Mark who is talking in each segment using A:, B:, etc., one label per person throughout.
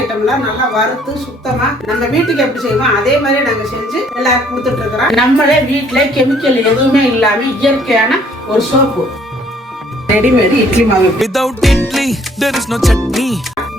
A: ஐட்டம்லாம் நல்லா வறுத்து சுத்தமா நம்ம வீட்டுக்கு எப்படி செய்வோம் அதே மாதிரி நாங்க செஞ்சு எல்லாருக்கும் கொடுத்துட்டு இருக்கிறோம். நம்மளே வீட்டுல கெமிக்கல் எதுவுமே இல்லாம இயற்கையான ஒரு சோப்பு. ரெடிமேடு இட்லி மாவு.
B: Without idli, there is no chutney.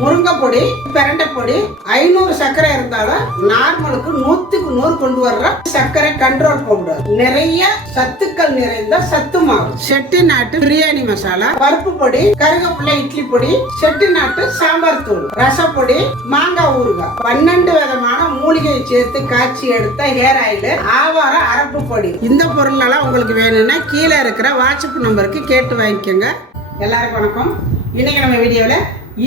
A: முருங்கை பொடி பிரண்டை பொடி ஐநூறு சர்க்கரை இருந்தாலும் நார்மலுக்கு நூத்துக்கு நூறு கொண்டு வர்ற சர்க்கரை கண்ட்ரோல் பவுடர் நிறைய சத்துக்கள் நிறைந்த சத்து மாவு. செட்டி நாட்டு பிரியாணி மசாலா பருப்பு பொடி கருவேப்பிலை இட்லி பொடி செட்டி நாட்டு சாம்பார் மஞ்சத்தூள் ரசப்பொடி மாங்காய் ஊறுகாய். பன்னெண்டு விதமான மூலிகையை சேர்த்து காய்ச்சி எடுத்த ஹேர் ஆயில் ஆவார அரப்பு பொடி. இந்த பொருள் எல்லாம் உங்களுக்கு வேணும்னா கீழே இருக்கிற வாட்ஸ்அப் நம்பருக்கு கேட்டு வாங்கிக்கோங்க. எல்லாருக்கும் வணக்கம். இன்னைக்கு நம்ம வீடியோவில்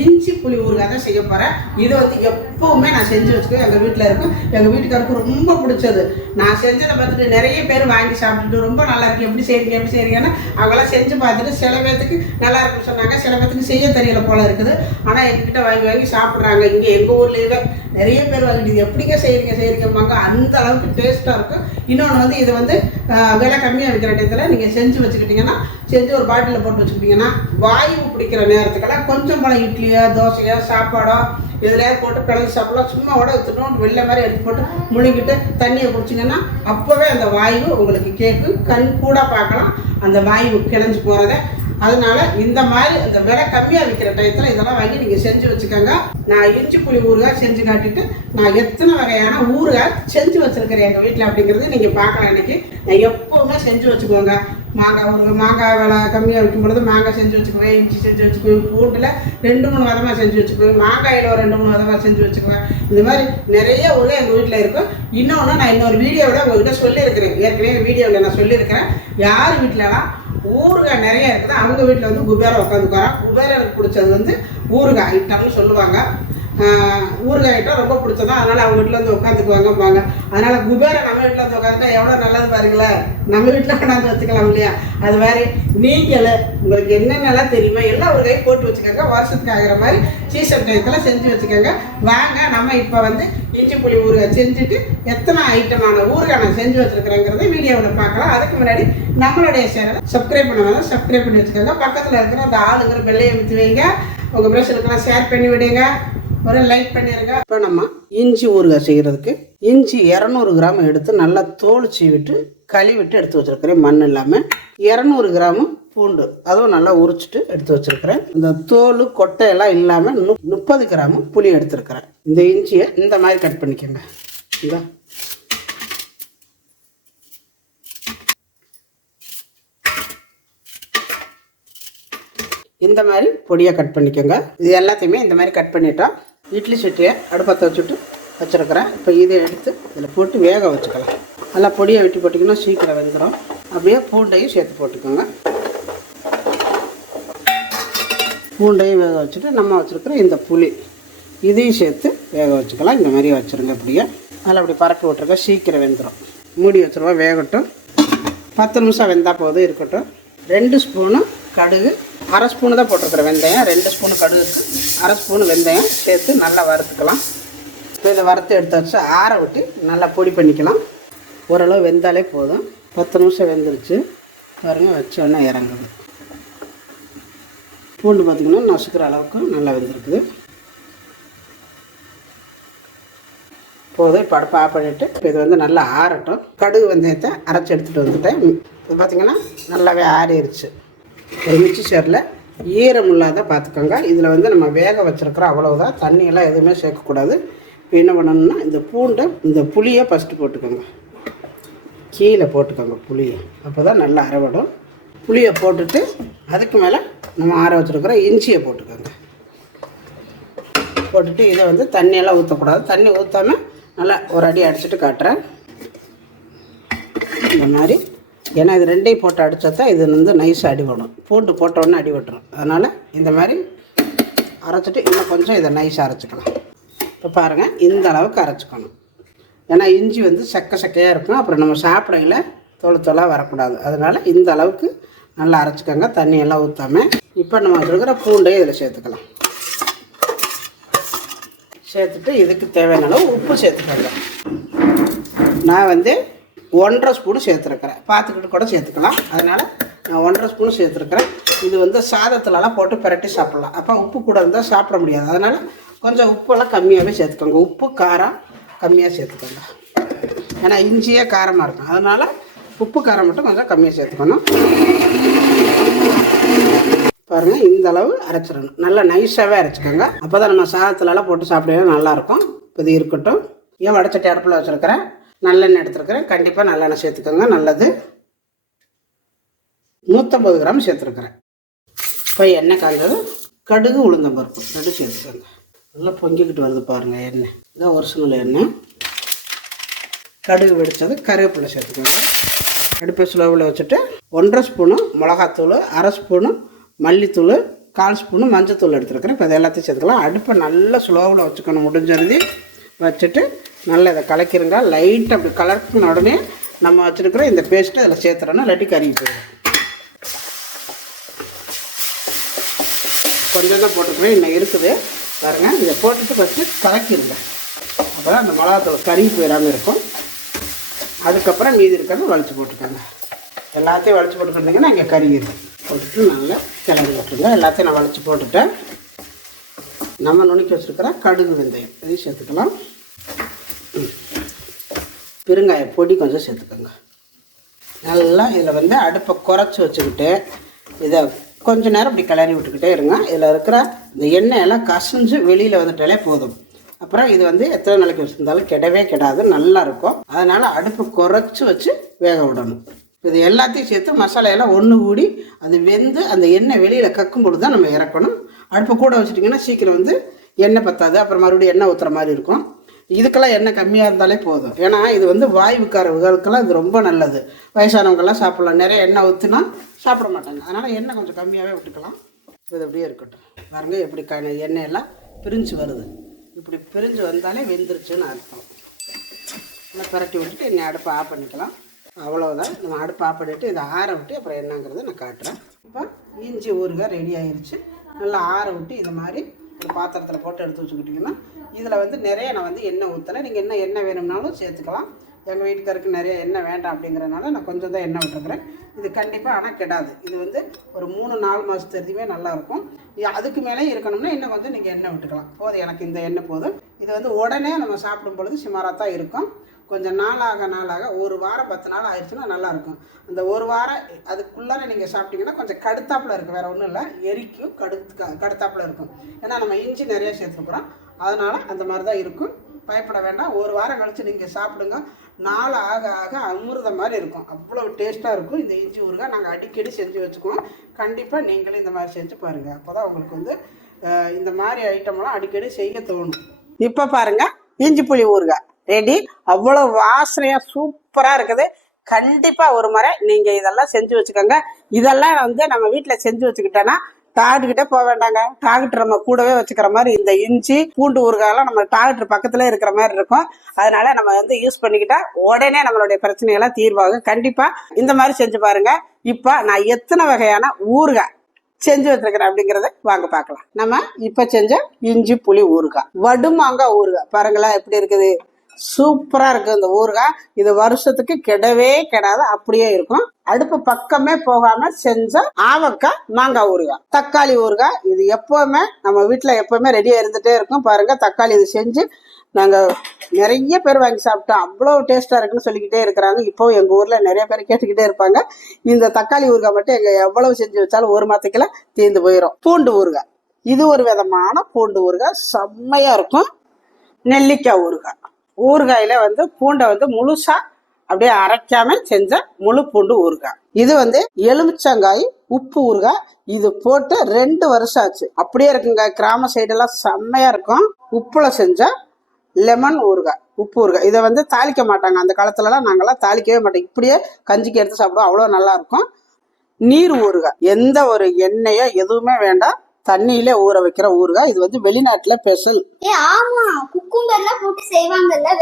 A: இஞ்சி புளி ஊறுகாய் தான் செய்ய போகிறேன் இது வந்து எப்போவுமே நான் செஞ்சு வச்சுக்கோ எங்கள் வீட்டில் இருக்கும். எங்கள் வீட்டுக்காருக்கு ரொம்ப பிடிச்சது. நான் செஞ்சதை பார்த்துட்டு நிறைய பேர் வாங்கி சாப்பிட்டுட்டு ரொம்ப நல்லா இருக்கு. எப்படி செய்றீங்க எப்படி செய்றீங்கன்னு அவங்களாம் செஞ்சு பார்த்துட்டு சில பேர்த்துக்கு நல்லா இருக்குன்னு சொன்னாங்க. சில பேர்த்துக்கு செய்ய தெரியல போல இருக்குது. ஆனால் எங்ககிட்ட வாங்கி வாங்கி சாப்பிட்றாங்க. இங்கே எங்கள் ஊர்லேயே நிறைய பேர் வாங்கிட்டு இது எப்படிங்க செய்கிறீங்க செய்கிறீங்கம்பாங்க அந்த அளவுக்கு டேஸ்ட்டாக இருக்கும். இன்னொன்று வந்து இது வந்து விலை கம்மியாக விற்கிற டயத்தில் நீங்கள் செஞ்சு வச்சுக்கிட்டிங்கன்னா செஞ்சு ஒரு பாட்டிலில் போட்டு வச்சுக்கிட்டிங்கன்னா வாயு பிடிக்கிற நேரத்துக்கெல்லாம் கொஞ்சம் போல இட்லியோ தோசையோ சாப்பாடோ எதுலையாவது போட்டு பிளந்து சாப்பிடலாம் சும்மா கூட எடுத்துட்டோம் வெள்ளை மாதிரி எடுத்து போட்டு முழுங்கிட்டு தண்ணியை குடிச்சிங்கன்னா அப்போவே அந்த வாயு உங்களுக்கு கேக்கு கண் கூட பார்க்கலாம் அந்த வாயு கிளஞ்சு போகிறத அதனால இந்த மாதிரி அந்த விலை கம்மியாக விற்கிற டயத்தில் இதெல்லாம் வாங்கி நீங்கள் செஞ்சு வச்சுக்கோங்க. நான் இஞ்சி புளி ஊறுகாய் செஞ்சு காட்டிட்டு நான் எத்தனை வகையான ஊறுகாய் செஞ்சு வச்சுருக்கிறேன் எங்கள் வீட்டில் அப்படிங்கிறது நீங்கள் பார்க்கலாம் எனக்கு. நான் எப்போவுமே செஞ்சு வச்சுக்கோங்க மாங்காய் ஊறுகாய் மாங்காய் விலை கம்மியாக விற்கும் பொழுது மாங்காய் செஞ்சு வச்சுக்குவேன் இஞ்சி செஞ்சு வச்சுக்குவேன் பூண்டில் ரெண்டு மூணு விதமாக செஞ்சு வச்சுக்குவேன் மாங்காயில் ஒரு ரெண்டு மூணு விதமாக செஞ்சு வச்சுக்குவேன். இந்த மாதிரி நிறைய ஊரில் எங்கள் வீட்டில் இருக்கும் இன்னொன்று நான் இன்னொரு வீடியோவில் உங்கள்கிட்ட சொல்லியிருக்கிறேன். ஏற்கனவே வீடியோவில் நான் சொல்லியிருக்கிறேன். யார் வீட்டிலலாம் ஊறுகாய் நிறைய இருக்குது. அவங்க வீட்டில் வந்து குபேரம் உட்காந்துக்குறான் குபேரனுக்கு பிடிச்சது வந்து ஊறுகாய். ஐட்டம்னு சொல்லுவாங்க. ஆஹ் ஐட்டம் ரொம்ப பிடிச்சதான் அதனால் அவங்க வீட்டில் வந்து உட்காந்துக்குவாங்கப்பாங்க அதனால் குபேரை நம்ம வீட்டில் வந்து உட்காந்துட்டா எவ்வளோ நல்லது பாருங்களேன். நம்ம வீட்டில் கொண்டாந்து வச்சுக்கலாம் இல்லையா? அது மாதிரி நீங்கள் உங்களுக்கு என்னென்னலாம் தெரியுமோ எல்லா ஊறுகாயும் போட்டு வச்சுக்கோங்க. வருஷத்துக்கு ஆகிற மாதிரி சீசன் டயத்தில் செஞ்சு வச்சுக்கோங்க. வாங்க நம்ம இப்போ வந்து இஞ்சி புளி ஊறுகாய் செஞ்சுட்டு எத்தனை ஐட்டமான ஊறுகாய் நான் செஞ்சு வச்சுருக்கிறேங்கிறத வீடியோவில் பார்க்கலாம். அதுக்கு முன்னாடி நம்மளுடைய சேனலை சப்ஸ்கிரைப் பண்ணுவாங்க சப்ஸ்கிரைப் பண்ணி வச்சுக்கோங்க. பக்கத்தில் இருக்கிற அந்த ஆளுங்கிற பெல்லையை அமைத்து வைங்க. உங்கள் பிரச்சனைக்கெல்லாம் ஷேர் பண்ணி விடுங்க. ஒரு லைட் பண்ணிடுங்க இப்போ நம்ம இஞ்சி ஊறுகாய் செய்கிறதுக்கு இஞ்சி இரநூறு கிராம் எடுத்து நல்லா தோல் சீவிட்டு கழுவிட்டு எடுத்து வச்சிருக்கிறேன். மண் இல்லாமல் இரநூறு கிராம் பூண்டு. அதுவும் நல்லா உரிச்சிட்டு எடுத்து வச்சிருக்கிறேன். இந்த தோல் கொட்டையெல்லாம் இல்லாமல் நு முப்பது கிராமு புளி எடுத்துருக்கிறேன். இந்த இஞ்சியை இந்த மாதிரி கட் பண்ணிக்கோங்க. இந்த. இந்த மாதிரி பொடியாக கட் பண்ணிக்கோங்க. இது எல்லாத்தையுமே இந்த மாதிரி கட் பண்ணிட்டோம். இட்லி சட்டியை அடுப்பத்தை வச்சுட்டு வச்சுருக்கிறேன். இப்போ இதை எடுத்து இதில் போட்டு வேக வச்சுக்கலாம். நல்லா பொடியை வெட்டி போட்டிங்கன்னா சீக்கிரம் வெந்துடும் அப்படியே பூண்டையும் சேர்த்து போட்டுக்கோங்க. பூண்டையும் வேக வச்சுட்டு நம்ம வச்சுருக்கிற இந்த புளி இதையும் சேர்த்து வேக வச்சுக்கலாம். இந்த மாதிரி வச்சுருங்க அப்படியே அதில் அப்படி பரப்பி விட்ருக்க சீக்கிரம் வெந்துடும் மூடி வச்சுருவோம். வேகட்டும். பத்து நிமிஷம் வெந்தால் போதும். இருக்கட்டும். ரெண்டு ஸ்பூனும் கடுகு அரை ஸ்பூனு தான் போட்டிருக்கிறேன் வெந்தயம் ரெண்டு ஸ்பூனு கடுகுக்கு அரை ஸ்பூனு வெந்தயம் சேர்த்து நல்லா வறுத்துக்கலாம். இப்போ இதை வறுத்து எடுத்து வச்சு ஆற விட்டு நல்லா பொடி பண்ணிக்கலாம். ஓரளவு வெந்தாலே போதும். பத்து நிமிஷம் வெந்துருச்சு. பாருங்க வச்சோன்னே இறங்குது. பூண்டு பார்த்திங்கன்னா நசுக்கிற அளவுக்கு நல்லா வெந்திருக்குது. போதும் இப்போ அடுப்பு ஆஃப் பண்ணிவிட்டு இப்போ இது வந்து நல்லா ஆறட்டும். கடுகு வெந்தயத்தை அரைச்சி எடுத்துகிட்டு வந்துட்டேன். இது பார்த்திங்கன்னா நல்லாவே ஆறிடுச்சு ஒரு மிக்சி சேரில் ஈரம் இல்லாத பார்த்துக்கோங்க இதில் வந்து நம்ம வேக வச்சுருக்கிறோம் அவ்வளவுதான். தண்ணியெல்லாம் எதுவுமே சேர்க்கக்கூடாது. இப்போ என்ன பண்ணணும்னா இந்த பூண்டை இந்த புளியை ஃபஸ்ட்டு போட்டுக்கோங்க. கீழே போட்டுக்கோங்க புளியை. அப்போ தான் நல்லா அரைவிடும். புளியை போட்டுட்டு அதுக்கு மேலே நம்ம ஆற வச்சுருக்கிற இஞ்சியை போட்டுக்கோங்க. போட்டுட்டு இதை வந்து தண்ணியெல்லாம் ஊற்றக்கூடாது. தண்ணி ஊற்றாம நல்லா ஒரு அடி அடிச்சுட்டு காட்டுறேன். இந்த மாதிரி. ஏன்னா இது ரெண்டையும் போட்டு அடித்தா தான் இது வந்து நைஸாக அடிபடும் பூண்டு போட்டோன்னே அடிபட்டுரும் அடி விட்டுரும். அதனால் இந்த மாதிரி அரைச்சிட்டு இன்னும் கொஞ்சம் இதை நைஸாக அரைச்சிக்கலாம். இப்போ பாருங்கள் இந்த அளவுக்கு அரைச்சிக்கணும். ஏன்னா இஞ்சி வந்து சக்க சக்கையாக இருக்கும். அப்புறம் நம்ம சாப்பிடையில தோல் தோலாக வரக்கூடாது. அதனால் இந்த அளவுக்கு நல்லா அரைச்சிக்கோங்க. தண்ணியெல்லாம் ஊற்றாம இப்போ நம்ம இருக்கிற பூண்டையும் இதில் சேர்த்துக்கலாம். சேர்த்துட்டு இதுக்கு தேவையான அளவு உப்பு சேர்த்துக்கோங்க. நான் வந்து ஒன்றரை ஸ்பூனு சேர்த்துருக்குறேன். பார்த்துக்கிட்டு கூட சேர்த்துக்கலாம். அதனால் நான் ஒன்றரை ஸ்பூன் சேர்த்துருக்குறேன். இது வந்து சாதத்துலலாம் போட்டு பிரட்டி சாப்பிட்லாம். அப்போ உப்பு கூட இருந்தால் சாப்பிட முடியாது. அதனால் கொஞ்சம் உப்பெல்லாம் கம்மியாகவே சேர்த்துக்கோங்க. உப்பு காரம் கம்மியாக சேர்த்துக்கோங்க. ஏன்னா இஞ்சியே காரமாக இருக்கும். அதனால் உப்பு காரம் மட்டும் கொஞ்சம் கம்மியாக சேர்த்துக்கணும். பாருங்கள் இந்த அளவு அரைச்சிடணும். நல்லா நைஸாகவே அரைச்சிக்கோங்க. அப்போ தான் நம்ம சாதத்துலலாம் போட்டு சாப்பிடவே நல்லாயிருக்கும் இப்போ இது இருக்கட்டும். ஏன் வடச்சட்டி அடுப்பில் வச்சுருக்கிறேன்? நல்லெண்ணெய் எடுத்துருக்கிறேன். கண்டிப்பாக நல்லெண்ணெய் சேர்த்துக்கோங்க. நல்லது. நூற்றம்பது கிராம் சேர்த்துருக்குறேன். இப்போ எண்ணெய் காய்ஞ்சது கடுகு உளுந்தம்பருப்பு ரெண்டு சேர்த்துக்கோங்க. நல்லா பொங்கிக்கிட்டு வருது பாருங்கள் எண்ணெய். இதான் ஒரிஜினல் எண்ணெய். கடுகு வெடித்தது கருவேப்பிலை சேர்த்துக்கோங்க. அடுப்பை ஸ்லோவில் வச்சுட்டு ஒன்றரை ஸ்பூனு மிளகாத்தூள் அரை ஸ்பூனு மல்லித்தூள் கால் ஸ்பூனு மஞ்சத்தூள் எடுத்துருக்குறேன். இப்போ இது எல்லாத்தையும் சேர்த்துக்கலாம். அடுப்பை நல்லா ஸ்லோவில் வச்சுக்கணும். முடிஞ்சிருந்து வச்சுட்டு நல்லா இதை கலக்கிருங்க. லைட்டாக அப்படி கலக்கின உடனே நம்ம வச்சுருக்கிற இந்த பேஸ்ட்டு அதில் சேர்த்துறோன்னா இல்லாட்டி கருகி போயிடும். கொஞ்சம் தான் போட்டுக்கிறேன் இன்னும் இருக்குது. பாருங்க இதை போட்டுட்டு ஃபஸ்ட்டு கலக்கிடுங்க அப்போ தான் அந்த மிளகாத்தூள் கருகி போயிடாமல் இருக்கும். அதுக்கப்புறம் மீதி இருக்கிறத வலிச்சு போட்டுக்கோங்க. எல்லாத்தையும் வலிச்சு போட்டுக்கிட்டிங்கன்னா இங்கே கருகிடும் போட்டுட்டு நல்லா கிளம்பி விட்டுருங்க. எல்லாத்தையும் நான் வலிச்சு போட்டுட்டேன். நம்ம நுணுக்கி வச்சுருக்கிற கடுகு வெந்தயம். இதையும் சேர்த்துக்கலாம். பெருங்காய பொடி கொஞ்சம் சேர்த்துக்கோங்க. நல்லா இதில் வந்து அடுப்பை குறைச்சி வச்சுக்கிட்டு இதை கொஞ்ச நேரம் இப்படி கிளறி விட்டுக்கிட்டே இருங்க. இதில் இருக்கிற இந்த எண்ணெய் எல்லாம் கசிஞ்சு வெளியில் வந்துட்டாலே போதும். அப்புறம் இது வந்து எத்தனை நாளைக்கு வச்சுருந்தாலும் கெடவே கெடாது நல்லா இருக்கும். அதனால் அடுப்பு குறைச்சி வச்சு வேக விடணும். இது எல்லாத்தையும் சேர்த்து மசாலையெல்லாம் ஒன்று கூடி அது வெந்து அந்த எண்ணெய் வெளியில் கக்கும் பொழுது தான் நம்ம இறக்கணும். அடுப்பை கூட வச்சுட்டிங்கன்னா சீக்கிரம் வந்து எண்ணெய் பத்தாது. அப்புறம் மறுபடியும் எண்ணெய் ஊற்றுற மாதிரி இருக்கும். இதுக்கெல்லாம் எண்ணெய் கம்மியாக இருந்தாலே போதும். ஏன்னா இது வந்து வாய்வுக்காரவுகளுக்கெல்லாம் இது ரொம்ப நல்லது. வயசானவங்கெல்லாம் சாப்பிடலாம். நிறைய எண்ணெய் ஊற்றுனா சாப்பிட மாட்டாங்க. அதனால் எண்ணெய் கொஞ்சம் கம்மியாகவே விட்டுக்கலாம். இது அப்படியே இருக்கட்டும். பாருங்க எப்படி க எண்ணெயெல்லாம் பிரிஞ்சு வருது. இப்படி பிரிஞ்சு வந்தாலே வெந்துருச்சுன்னு அர்த்தம். நல்லா பரட்டி விட்டுட்டு எண்ணெய் அடுப்பை ஆஃப் பண்ணிக்கலாம். அவ்வளோதான் நம்ம அடுப்பை ஆஃப் பண்ணிவிட்டு இதை ஆற விட்டு அப்புறம் என்னங்கிறத நான் காட்டுறேன். இப்போ இஞ்சி ஊறுகாய் ரெடி ஆயிடுச்சு நல்லா ஆற விட்டு இது மாதிரி ஒரு பாத்திரத்தில் போட்டு எடுத்து வச்சுக்கிட்டிங்கன்னா இதில் வந்து நிறைய நான் வந்து எண்ணெய் ஊற்றலை நீங்கள் என்ன எண்ணெய் வேணும்னாலும் சேர்த்துக்கலாம். எங்கள் வீட்டுக்காருக்கு நிறைய எண்ணெய் வேண்டாம் அப்படிங்கிறனால நான் கொஞ்சம் தான் எண்ணெய் விட்டுருக்குறேன் இது கண்டிப்பாக ஆனால் கெடாது. இது வந்து ஒரு மூணு நாலு மாதத்து வரைக்குமே நல்லாயிருக்கும் அதுக்கு மேலே இருக்கணும்னா இன்னும் கொஞ்சம் நீங்கள் எண்ணெய் விட்டுக்கலாம் போதும் எனக்கு இந்த எண்ணெய் போதும். இது வந்து உடனே நம்ம சாப்பிடும் பொழுது சுமாராக தான் இருக்கும். கொஞ்சம் நாளாக நாளாக ஒரு வாரம் பத்து நாள் ஆயிடுச்சுன்னா நல்லாயிருக்கும் அந்த ஒரு வாரம் அதுக்குள்ளார நீங்கள் சாப்பிட்டீங்கன்னா கொஞ்சம் கடுத்தாப்புல இருக்கும் வேறு ஒன்றும் இல்லை எரிக்கும் கடுத்து க- கடுத்தாப்புல இருக்கும். ஏன்னா நம்ம இஞ்சி நிறைய சேர்த்துக்கிறோம் அதனால் அந்த மாதிரி தான் இருக்கும். பயப்பட வேண்டாம். ஒரு வாரம் கழித்து நீங்கள் சாப்பிடுங்க. நாள் ஆக ஆக அமிர்தம் மாதிரி இருக்கும். அவ்வளோ டேஸ்ட்டாக இருக்கும். இந்த இஞ்சி ஊறுகாய் நாங்கள் அடிக்கடி செஞ்சு வச்சுக்குவோம். கண்டிப்பாக நீங்களும் இந்த மாதிரி செஞ்சு பாருங்கள் அப்போ தான் உங்களுக்கு வந்து இந்த மாதிரி ஐட்டம்லாம் அடிக்கடி செய்ய தோணும். இப்போ பாருங்க. இஞ்சி புளி ஊறுகாய். ரெடி அவ்வளோ வாசனையாக சூப்பராக இருக்குது. கண்டிப்பாக ஒரு முறை நீங்கள் இதெல்லாம் செஞ்சு வச்சுக்கோங்க. இதெல்லாம் வந்து நம்ம வீட்டில் செஞ்சு வச்சுக்கிட்டோன்னா டாக்டர்கிட்ட போக வேண்டாங்க. டாக்டர் நம்ம கூடவே வச்சுக்கிற மாதிரி இந்த இஞ்சி பூண்டு ஊறுகாயெல்லாம் நம்ம டாக்டர் பக்கத்துல இருக்கிற மாதிரி இருக்கும். அதனால நம்ம வந்து யூஸ் பண்ணிக்கிட்டா உடனே நம்மளுடைய பிரச்சனைகள்லாம் தீர்வாகும். கண்டிப்பா இந்த மாதிரி செஞ்சு பாருங்க. இப்போ நான் எத்தனை வகையான ஊறுகாய் செஞ்சு வச்சிருக்கிறேன் அப்படிங்கறத வாங்க பார்க்கலாம். நம்ம இப்ப செஞ்ச இஞ்சி புளி ஊறுகாய். வடுமாங்காய் ஊறுகாய். பாருங்களேன் எப்படி இருக்குது? சூப்பராக இருக்கும் இந்த ஊறுகாய். இது வருஷத்துக்கு கெடவே கெடாது அப்படியே இருக்கும். அடுப்பு பக்கமே போகாம செஞ்ச ஆவக்காய் மாங்காய் ஊறுகாய். தக்காளி ஊறுகாய் இது எப்போவுமே நம்ம வீட்டில் எப்போவுமே ரெடியாக இருந்துகிட்டே இருக்கும். பாருங்க தக்காளி இது செஞ்சு நாங்கள் நிறைய பேர் வாங்கி சாப்பிட்டோம். அவ்வளோ டேஸ்ட்டாக இருக்குன்னு சொல்லிக்கிட்டே இருக்கிறாங்க. இப்போ எங்கள் ஊரில் நிறைய பேர் கேட்டுக்கிட்டே இருப்பாங்க. இந்த தக்காளி ஊறுகாய் மட்டும் எங்கள் எவ்வளவு செஞ்சு வச்சாலும் ஒரு மாதத்துக்குள்ள தீர்ந்து போயிடும் பூண்டு ஊறுகாய். இது ஒரு விதமான பூண்டு ஊறுகாய். செம்மையாக இருக்கும். நெல்லிக்காய் ஊறுகாய். ஊறுகாயில வந்து பூண்டை வந்து முழுசா அப்படியே அரைக்காம செஞ்ச முழு பூண்டு ஊறுகாய். இது வந்து எலுமிச்சங்காய் உப்பு ஊறுகாய் இது போட்டு ரெண்டு வருஷம் ஆச்சு. அப்படியே இருக்குங்க. கிராம சைடெல்லாம் செம்மையா இருக்கும். உப்புல செஞ்ச லெமன் ஊறுகாய் உப்பு ஊறுகாய். இதை வந்து தாளிக்க மாட்டாங்க. அந்த காலத்துலலாம் நாங்கள்லாம் தாளிக்கவே மாட்டோம். இப்படியே கஞ்சிக்கு எடுத்து சாப்பிடுவோம். அவ்வளோ நல்லா இருக்கும். நீர் ஊறுகாய். எந்த ஒரு எண்ணெயோ எதுவுமே வேண்டாம். தண்ணியிலே ஊற வைக்கிற ஊறுகாய். இது வந்து வெளிநாட்டுல ஸ்பெஷல்
C: ஏ ஆமா. குக்கும்பர்லாம் போட்டு செய்வாங்கல்ல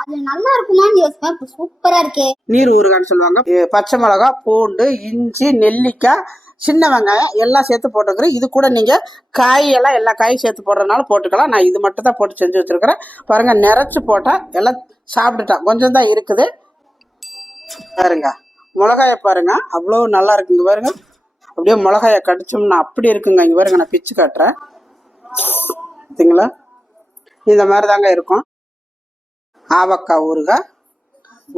C: அது நல்லா இருக்குமான்னு யோசிப்பேன். சூப்பரா இருக்கே.
A: நீர் ஊறுகாய்னு சொல்லுவாங்க. பச்சை மிளகா பூண்டு இஞ்சி நெல்லிக்காய் சின்ன வெங்காயம் எல்லாம் சேர்த்து போட்டுக்கிறேன். இது கூட நீங்க காய் எல்லாம் எல்லா காயும் சேர்த்து போடுறதுனால போட்டுக்கலாம். நான் இது மட்டும் தான் போட்டு செஞ்சு வச்சிருக்கிறேன். பாருங்க நிறைச்சு போட்டா எல்லாம் சாப்பிட்டுட்டான் கொஞ்சம் தான் இருக்குது. பாருங்க மிளகாய பாருங்க. அவ்வளோ நல்லா இருக்குங்க பாருங்க. அப்படியே மிளகாய கடிச்சோம்னா அப்படி இருக்குங்க. இங்கே பாருங்க நான் பிச்சு காட்டுறேன். பார்த்தீங்களா இந்த மாதிரி தாங்க இருக்கும். ஆவக்காய் ஊறுகாய்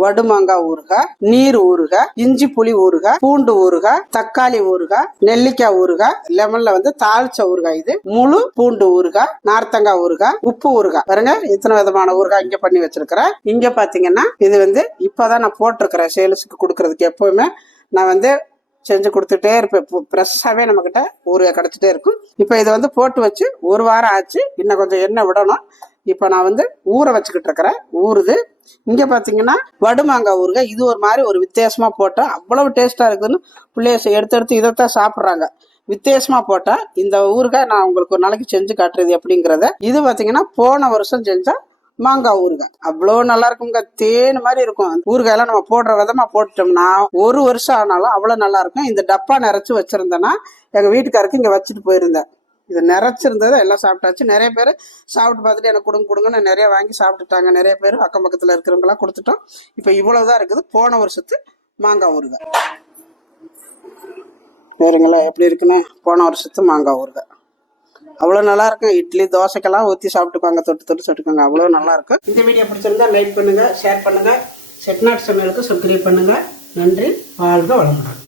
A: வடுமாங்காய் ஊறுகாய் நீர் ஊறுகாய் இஞ்சி புளி ஊறுகாய் பூண்டு ஊறுகாய் தக்காளி ஊறுகாய் நெல்லிக்காய் ஊறுகாய் லெமன்ல வந்து தாளிச்ச ஊறுகாய் இது முழு பூண்டு ஊறுகாய் நார்த்தங்காய் ஊறுகாய் உப்பு ஊறுகாய் பாருங்க இத்தனை விதமான ஊறுகாய் இங்க பண்ணி வச்சிருக்கிறேன். இங்க பாத்தீங்கன்னா இது வந்து இப்பதான் நான் போட்டிருக்கிறேன் சேல்ஸுக்கு கொடுக்கறதுக்கு எப்பவுமே. நான் வந்து செஞ்சு கொடுத்துட்டே இருப்பேன். ஃப்ரெஷ்ஷாகவே நம்மக்கிட்ட ஊறுகாய் கிடச்சிட்டே இருக்கும். இப்போ இதை வந்து போட்டு வச்சு ஒரு வாரம் ஆச்சு. இன்னும் கொஞ்சம் எண்ணெய் விடணும். இப்போ நான் வந்து ஊற வச்சுக்கிட்டு இருக்கிறேன். ஊறுது. இங்கே பார்த்தீங்கன்னா வடுமாங்காய் ஊறுகாய். இது ஒரு மாதிரி ஒரு வித்தியாசமாக போட்டால் அவ்வளவு டேஸ்ட்டாக இருக்குதுன்னு பிள்ளைய எடுத்து எடுத்து இதைத்தான் சாப்பிட்றாங்க. வித்தியாசமாக போட்டால் இந்த ஊறுகாய் நான் உங்களுக்கு ஒரு நாளைக்கு செஞ்சு காட்டுறது அப்படிங்கிறத. இது பார்த்தீங்கன்னா போன வருஷம் செஞ்சால் மாங்காய் ஊறுகாய். அவ்வளோ நல்லா இருக்குங்க தேன் மாதிரி இருக்கும். ஊறுகாயெல்லாம் நம்ம போடுற விதமா போட்டுட்டோம்னா ஒரு வருஷம் ஆனாலும் அவ்வளோ நல்லா இருக்கும் இந்த டப்பா நிறைச்சு வச்சிருந்தேன்னா எங்க வீட்டுக்காருக்கு இங்க வச்சுட்டு போயிருந்தேன். இது நிறைச்சிருந்ததை எல்லாம் சாப்பிட்டாச்சு. நிறைய பேர் சாப்பிட்டு பார்த்துட்டு எனக்கு கொடுங்க கொடுங்கன்னு நிறைய வாங்கி சாப்பிட்டுட்டாங்க. நிறைய பேர் அக்கம் பக்கத்தில் இருக்கிறவங்களாம் கொடுத்துட்டோம். இப்போ இவ்வளோதான் இருக்குது. போன வருஷத்து மாங்காய் ஊறுகாய். வேறுங்களா எப்படி இருக்குன்னு. போன வருஷத்து மாங்காய் ஊறுகாய். அவ்வளோ நல்லா இருக்கும் இட்லி தோசைக்கெல்லாம் ஊற்றி சாப்பிட்டுக்குவாங்க தொட்டு தொட்டு சாப்பிட்டுக்குவாங்க அவ்வளோ நல்லா இருக்கும் இந்த வீடியோ பிடிச்சிருந்தா லைக் பண்ணுங்க ஷேர் பண்ணுங்க. செட்நாட் சமையலுக்கு சப்ஸ்கிரைப் பண்ணுங்க. நன்றி. வாழ்க வளமுடன்.